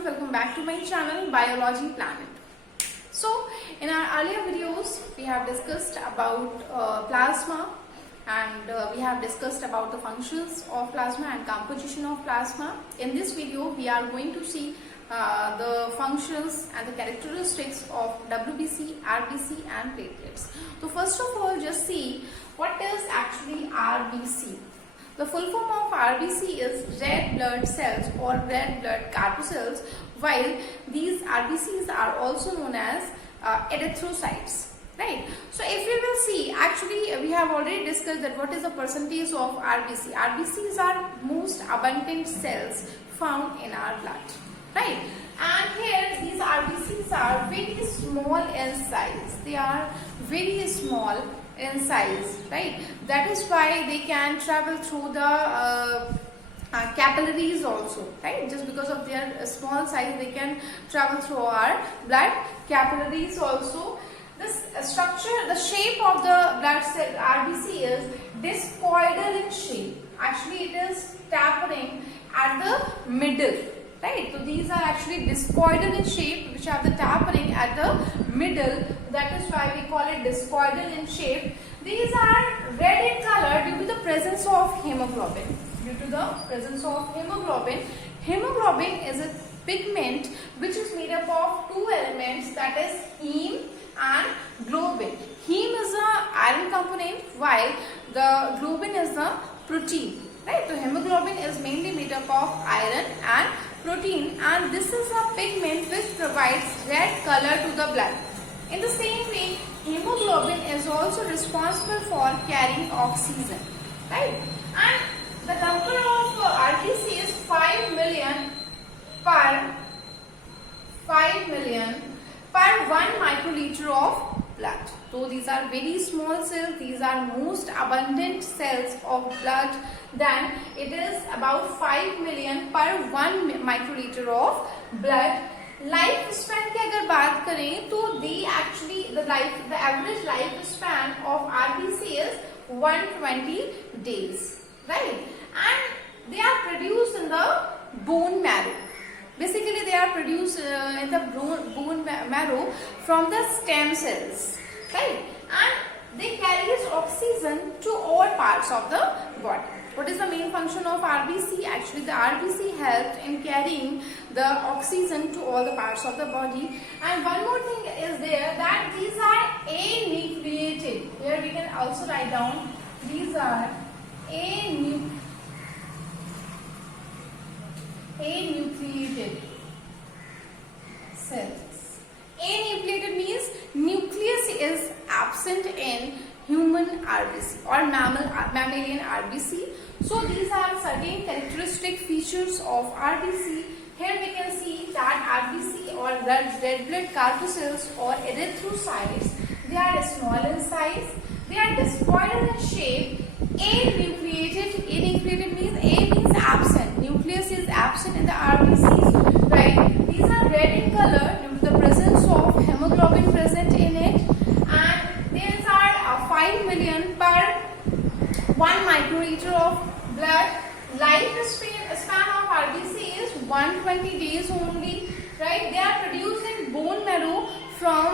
everyone, welcome back to my channel Biology Planet. So in our earlier videos we have discussed about plasma and we have discussed about the functions of plasma and composition of plasma. In this video we are going to see the functions and the characteristics of WBC, RBC and platelets. So first of all, just see what is actually RBC. The full form of RBC is red blood cells or red blood corpuscles, while these RBCs are also known as erythrocytes. Right. So if you will see, actually we have already discussed that what is the percentage of RBC. RBCs are most abundant cells found in our blood. Right. And here these RBCs are very small in size. They are very small in size, right? That is why they can travel through the capillaries also, right? Just because of their small size, they can travel through our blood capillaries also. This structure, the shape of the blood cell RBC is discoidal in shape. Actually, it is tapering at the middle. Right, so these are actually discoidal in shape, which have the tapering at the middle. That is why we call it discoidal in shape. These are red in color due to the presence of hemoglobin. Due to the presence of hemoglobin, hemoglobin is a pigment which is made up of two elements, that is heme and globin. Heme is the iron component, while the globin is the protein. Right, so hemoglobin is mainly made up of iron and protein, and this is a pigment which provides red color to the blood. In the same way, hemoglobin is also responsible for carrying oxygen. Right, and the number of RBC is 5 million per 1 microliter of blood. So these are very small cells, these are most abundant cells of blood. Then it is about 5 million per 1 microliter of blood. Life span की अगर बात करें तो the average life span of RBC is 120 days, right? And they are produced in the bone marrow. Basically, they are produced in the bone marrow from the stem cells, right? And they carry oxygen to all parts of the body. What is the main function of RBC? Actually, the RBC helps in carrying the oxygen to all the parts of the body. And one more thing is there, that these are anucleated. Here we can also write down, these are anucleated cells. Anucleated means nucleus is absent in human RBC or mammalian RBC. So these are certain characteristic features of RBC. Here we can see that RBC or red blood corpuscles or erythrocytes, they are small in size, they are discoidal in shape, anucleated. Anucleated means A means absent. Nucleus is absent in the RBCs, right? These are red in color due to the presence of hemoglobin present in it, and these are 5 million per 1 microliter of blood. Life span of RBC is 120 days only, right? They are produced in bone marrow from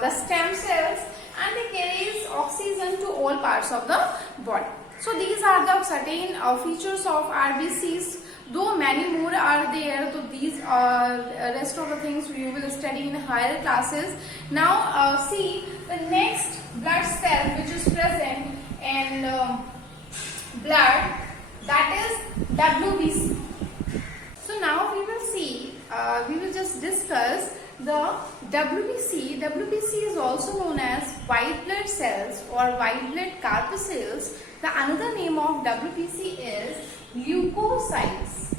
the stem cells, and they carry oxygen to all parts of the body. So these are the certain features of RBCs. Though many more are there, so these are rest of the things you will study in higher classes. Now see the next blood cell which is present in blood, that is WBC. So now we will see, we will just discuss the WBC. WBC is also known as white blood cells or white blood corpuscles. The another name of WBC is leukocytes.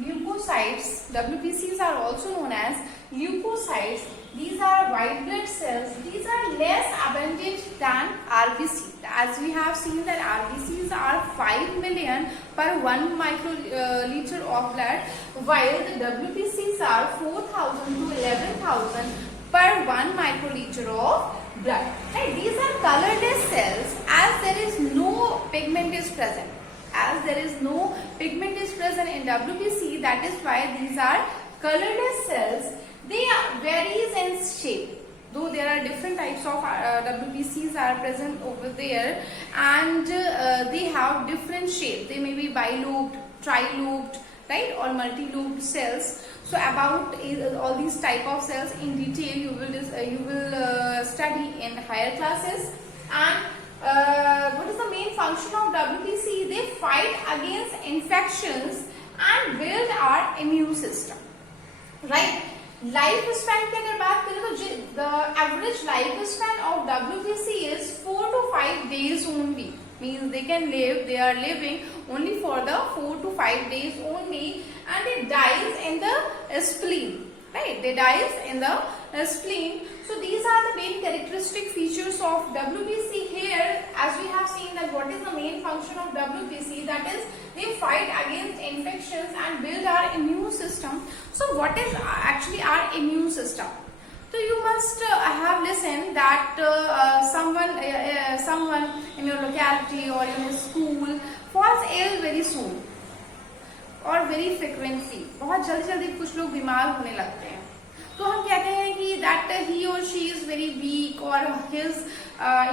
Leukocytes, WBCs are also known as leukocytes. These are white blood cells. These are less abundant than RBC. As we have seen that RBCs are 5 million per 1 microliter of blood, while the WBCs are 4,000 to 11,000 per 1 microliter of blood. Right? These are colorless cells as there is no pigment is present. as there is no pigment is present in WBC, that is why these are colorless cells. They varies in shape. Though there are different types of WBCs are present over there, and they have different shape. They may be bilobed, trilobed, right, or multi-lobed cells. So about all these type of cells in detail you will study in higher classes. And what is the main function of WBC? They fight against infections and build our immune system, right? Life span की अगर बात करें तो the average life span of WBC is 4 to 5 days only. Means they can live, they are living only for the 4 to 5 days only, and it dies in the spleen, right? They dies in the spleen. So these are the main characteristic features of WBC. Here, as we have seen that what is the main function of WBC, that is they fight against infections and build our immune system. So what is actually our immune system? So you must have listened that someone in your locality or in your school falls ill very soon और very frequently. बहुत जल्दी जल्दी कुछ लोग बीमार होने लगते हैं, तो हम कहते हैं कि that he or she is very weak or his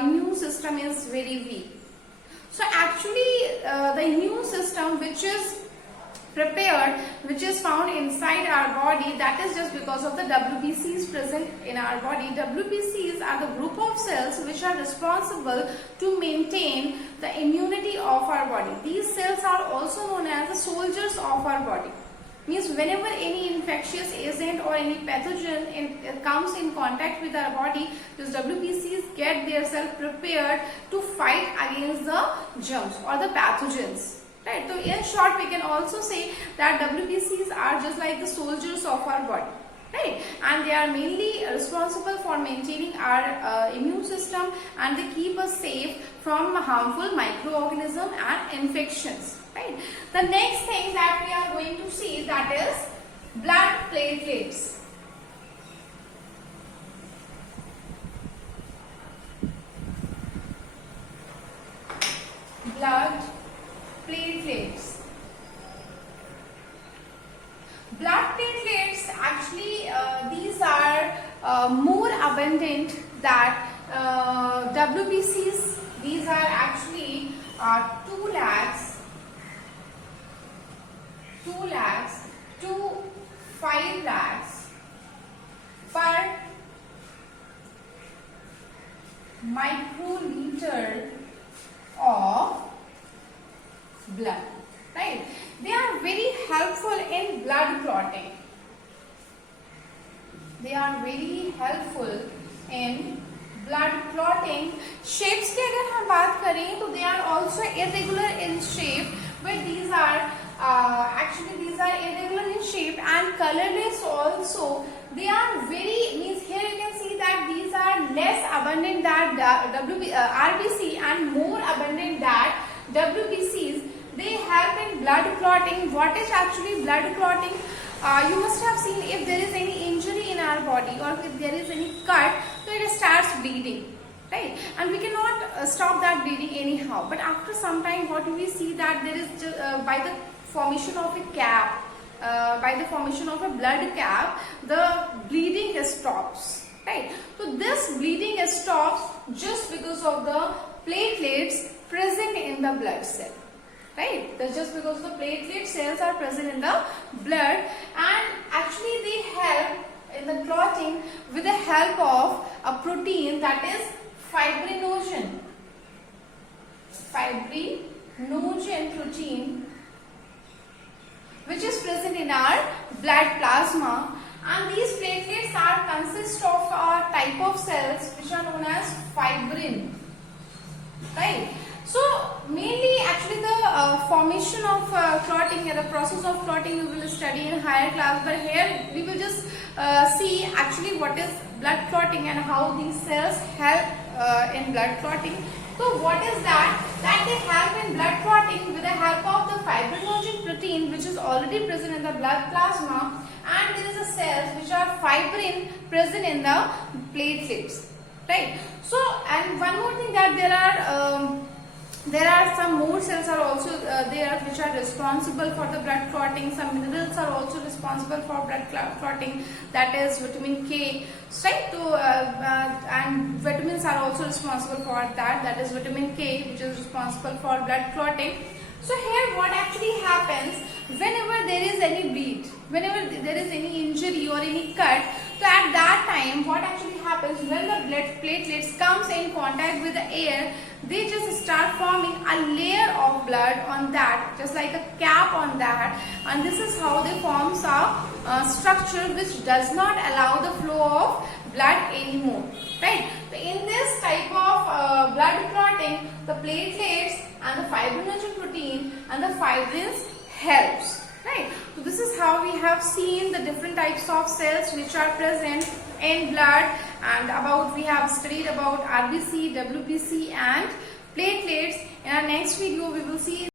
immune system is very weak. So actually the immune system which is prepared, which is found inside our body, that is just because of the WBCs present in our body. WBCs are the group of cells which are responsible to maintain the immunity of our body. These cells are also known as the soldiers of our body. Means whenever any infectious agent or any pathogen comes in contact with our body, these WBCs get themselves prepared to fight against the germs or the pathogens. Right. So in short, we can also say that WBCs are just like the soldiers of our body, right? And they are mainly responsible for maintaining our immune system, and they keep us safe from harmful microorganisms and infections, right? The next thing that we are going to see, that is blood platelets. Blood platelets. Blood platelets actually these are more abundant than WBCs. These are actually 2 lakhs to 5 lakhs per microliter of blood, right? They are very helpful in blood clotting. They are very helpful in blood clotting. Shapes की अगर हम बात करें तो they are also irregular in shape, but these are actually these are irregular in shape and colorless also. They are very, means here you can see that these are less abundant than RBC and more abundant than WBCs. They help in blood clotting. What is actually blood clotting? You must have seen if there is any injury in our body or if there is any cut, so it starts bleeding, right? And we cannot stop that bleeding anyhow. But after some time, what do we see that there is by the formation of a cap, by the formation of a blood cap, the bleeding stops, right? So this bleeding stops just because of the platelets present in the blood cell. Right? That's just because the platelet cells are present in the blood, and actually they help in the clotting with the help of a protein, that is fibrinogen. Fibrinogen protein, which is present in our blood plasma, and these platelets are consist of a type of cells which are known as fibrin. Right? So mainly actually the formation of clotting and the process of clotting we will study in higher class, but here we will just see actually what is blood clotting and how these cells help in blood clotting. So what is that? That they help in blood clotting with the help of the fibrinogen protein, which is already present in the blood plasma, and there is a cells which are fibrin present in the platelets, right? So, and one more thing, that there are There are some more cells are also there which are responsible for the blood clotting. Some minerals are also responsible for blood clotting, that is vitamin K, right? So, and vitamins are also responsible for that, that is vitamin K, which is responsible for blood clotting. So here what actually happens, whenever there is any bleed, whenever there is any injury or any cut, so at that time what actually happens, when the blood platelets comes in contact with the air, they just start forming a layer of blood on that, just like a cap on that, and this is how they forms a structure which does not allow the flow of blood anymore, right? So in this type of blood clotting, the platelets and the fibrinogen protein and the fibrins helps, right? So this is how we have seen the different types of cells which are present in blood, and about we have studied about RBC, WBC and platelets. In our next video we will see